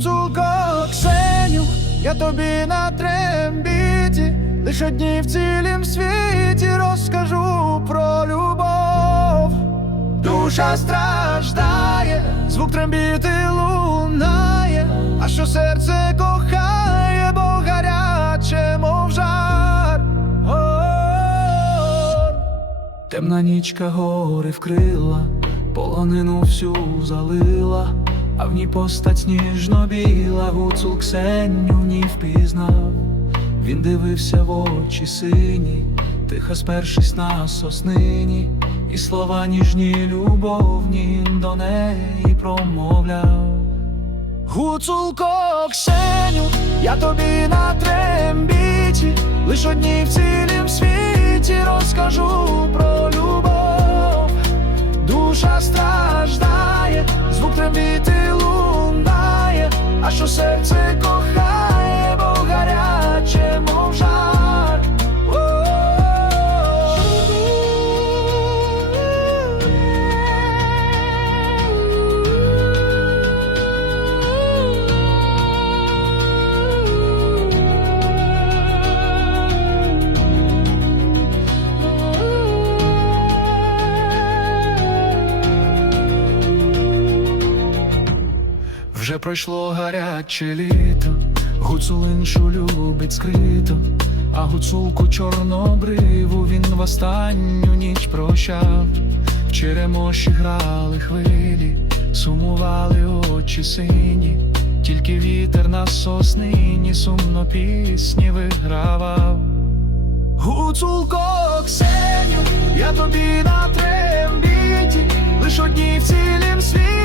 Гуцулко Ксеню, я тобі на трембіті, лиш одні в цілім світі розкажу про любов. Душа страждає, звук трембіти лунає, а що серце кохає, бо гаряче, мов жар. О, Темна нічка гори вкрила, полонину всю залила, а в ній постать сніжно біла, гуцул Ксеню ні впізнав. Він дивився в очі сині, тихо спершись на соснині, і слова ніжні любовні до неї промовляв. Гуцулко Ксеню, я тобі на що серце кохає, Вже пройшло гаряче літо, гуцул іншу любить скрито, а гуцулку чорнобриву він в останню ніч прощав. В черемоші грали хвилі, сумували очі сині, тільки вітер на соснині сумно пісні вигравав. Гуцулко Ксеню, я тобі на трембіті, лиш одні в цілім світі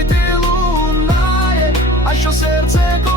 коли ти лунає, а що серце.